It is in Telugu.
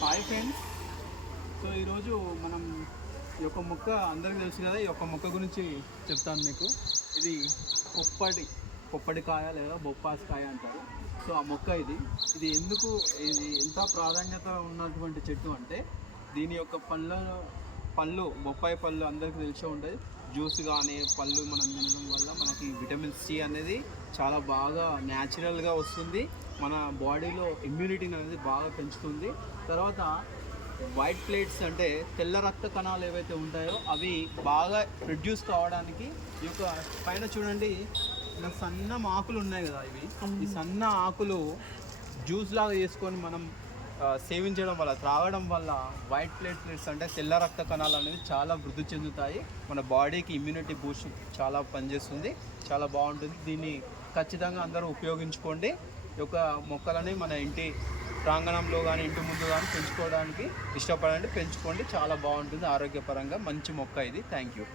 Hi friends. సో ఈరోజు మనం ఈ యొక్క మొక్క అందరికీ తెలుసు కదా. ఈ యొక్క మొక్క గురించి చెప్తాను మీకు. ఇది పొప్పడికాయ లేదా బొప్పాసికాయ అంటారు. సో ఆ మొక్క ఇది ఎంత ప్రాధాన్యత ఉన్నటువంటి చెట్టు అంటే దీని యొక్క పళ్ళు బొప్పాయి పళ్ళు అందరికీ తెలిసే ఉంటుంది. జ్యూస్ కానీ పళ్ళు మనం తినడం వల్ల మనకి విటమిన్ సి అనేది చాలా బాగా న్యాచురల్గా వస్తుంది. మన బాడీలో ఇమ్యూనిటీని అనేది బాగా పెంచుతుంది. తర్వాత వైట్ ప్లేట్స్ అంటే తెల్ల రక్త కణాలు ఏవైతే ఉంటాయో అవి బాగా ప్రొడ్యూస్ కావడానికి ఈ యొక్క పైన చూడండి, ఇలా సన్న ఆకులు ఉన్నాయి కదా. ఈ సన్న ఆకులు జ్యూస్ లాగా చేసుకొని మనం సేవించడం వల్ల, త్రాగడం వల్ల వైట్ ప్లేట్లెట్స్ అంటే తెల్ల రక్త కణాలు అనేవి చాలా వృద్ధి చెందుతాయి. మన బాడీకి ఇమ్యూనిటీ బూస్ట్ చాలా పనిచేస్తుంది, చాలా బాగుంటుంది. దీన్ని ఖచ్చితంగా అందరూ ఉపయోగించుకోండి. ఈ యొక్క మొక్కలని మన ఇంటి ప్రాంగణంలో కానీ ఇంటి ముందు కానీ పెంచుకోవడానికి ఇష్టపడండి, పెంచుకోండి. చాలా బాగుంటుంది, ఆరోగ్యపరంగా మంచి మొక్క ఇది. Thank you.